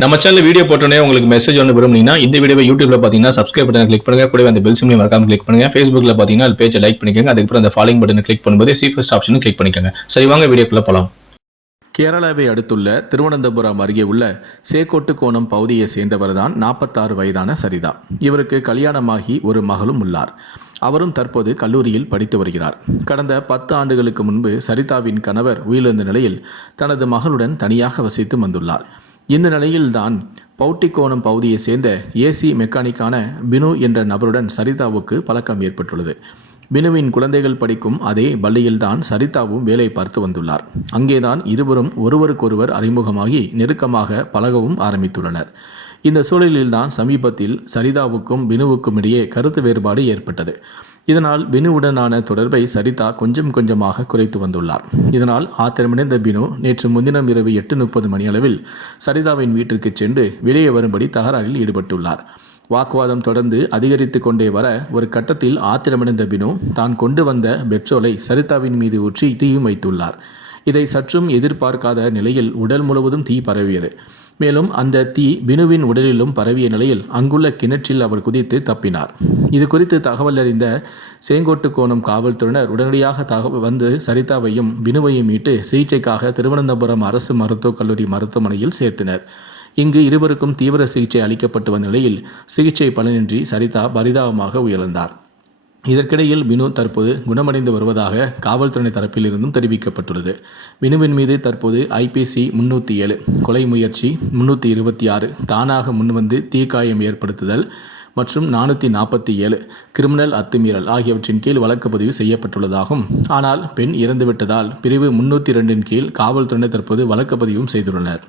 நம்ம channel video போட்டோன்னே உங்களுக்கு மெசேஜ் ஒன்று விரும்புனீங்கன்னா இந்த வீடியோ யூடியூப்ல பார்த்தீங்கன்னா சப்ஸ்கிரைப் பட்டனை கிளிக் பண்ணுங்க. கூட அந்த பெல் சிம்லையும் மறக்காம கிளிக் பண்ணுங்க. ஃபேஸ்புக்ல பார்த்தீங்கன்னா அது பேஜை லைக் பண்ணிக்கோங்க. அதுக்கப்புறம் அந்த ஃபாலோயிங் பட்டனை கிளிக் பண்ணும்போது சீஃபஸ்ட் ஆப்ஷனும் கிளிக் பண்ணிக்கோங்க. சரி வாங்க வீடியோக்குள்ள போலாம். கேரளாவை அடுத்துள்ள திருவனந்தபுரம் அருகே உள்ள சேக்கோட்டு கோணம் பகுதியை சேர்ந்தவர்தான் நாற்பத்தாறு வயதான சரிதா. இவருக்கு கல்யாணமாகி ஒரு மகளும் உள்ளார். அவரும் தற்போது கல்லூரியில் படித்து வருகிறார். கடந்த பத்து ஆண்டுகளுக்கு முன்பு சரிதாவின் கணவர் உயிரிழந்த நிலையில் தனது மகளுடன் தனியாக வசித்து வந்துள்ளார். இந்த நிலையில்தான் பவுட்டிக்கோணம் பகுதியை சேர்ந்த ஏசி மெக்கானிக்கான பினு என்ற நபருடன் சரிதாவுக்கு பழக்கம் ஏற்பட்டுள்ளது. பினுவின் குழந்தைகள் படிக்கும் அதே பள்ளியில்தான் சரிதாவும் வேலை பார்த்து வந்துள்ளார். அங்கேதான் இருவரும் ஒருவருக்கொருவர் அறிமுகமாகி நெருக்கமாக பழகவும் ஆரம்பித்துள்ளனர். இந்த சூழலில்தான் சமீபத்தில் சரிதாவுக்கும் பினுவுக்கும் இடையே கருத்து வேறுபாடு ஏற்பட்டது. இதனால் வினுவுடனான தொடர்பை சரிதா கொஞ்சம் கொஞ்சமாக குறைத்து வந்துள்ளார். இதனால் ஆத்திரமடைந்த பினு நேற்று முன்தினம் இரவு எட்டு முப்பது மணி அளவில் சரிதாவின் வீட்டிற்கு சென்று வெளியே வரும்படி தகராறில் ஈடுபட்டுள்ளார். வாக்குவாதம் தொடர்ந்து அதிகரித்து கொண்டே வர ஒரு கட்டத்தில் ஆத்திரமடைந்த பினு தான் கொண்டு வந்த பெட்ரோலை சரிதாவின் மீது ஊற்றி தீயும் வைத்துள்ளார். இதை சற்றும் எதிர்பார்க்காத நிலையில் உடல் முழுவதும் தீ பரவியது. மேலும் அந்த தீ பினுவின் உடலிலும் பரவிய நிலையில் அங்குள்ள கிணற்றில் அவர் குதித்து தப்பினார். இது குறித்து தகவல் அறிந்த சேங்கோட்டுக்கோணம் காவல்துறையினர் உடனடியாக தகவல் வந்து சரிதாவையும் பினுவையும் மீட்டு சிகிச்சைக்காக திருவனந்தபுரம் அரசு மருத்துவக் கல்லூரி மருத்துவமனையில் சேர்த்தனர். இங்கு இருவருக்கும் தீவிர சிகிச்சை அளிக்கப்பட்டு வந்த நிலையில் சிகிச்சை பலனின்றி சரிதா பரிதாபமாக உயர்ந்தார். இதற்கிடையில் வினு தற்போது குணமடைந்து வருவதாக காவல்துறை தரப்பிலிருந்தும் தெரிவிக்கப்பட்டுள்ளது. வினுவின் மீது தற்போது ஐபிசி முன்னூற்றி ஏழு கொலை முயற்சி முன்னூற்றி இருபத்தி ஆறு தானாக முன்வந்து தீக்காயம் ஏற்படுத்துதல் மற்றும் நானூற்றி நாற்பத்தி ஏழு கிரிமினல் அத்துமீறல் ஆகியவற்றின் கீழ் வழக்கு பதிவு செய்யப்பட்டுள்ளதாகும். ஆனால் பெண் இறந்துவிட்டதால் பிரிவு முன்னூற்றி ரெண்டின் கீழ் காவல்துறையினர் தற்போது வழக்கு பதிவும் செய்துள்ளனர்.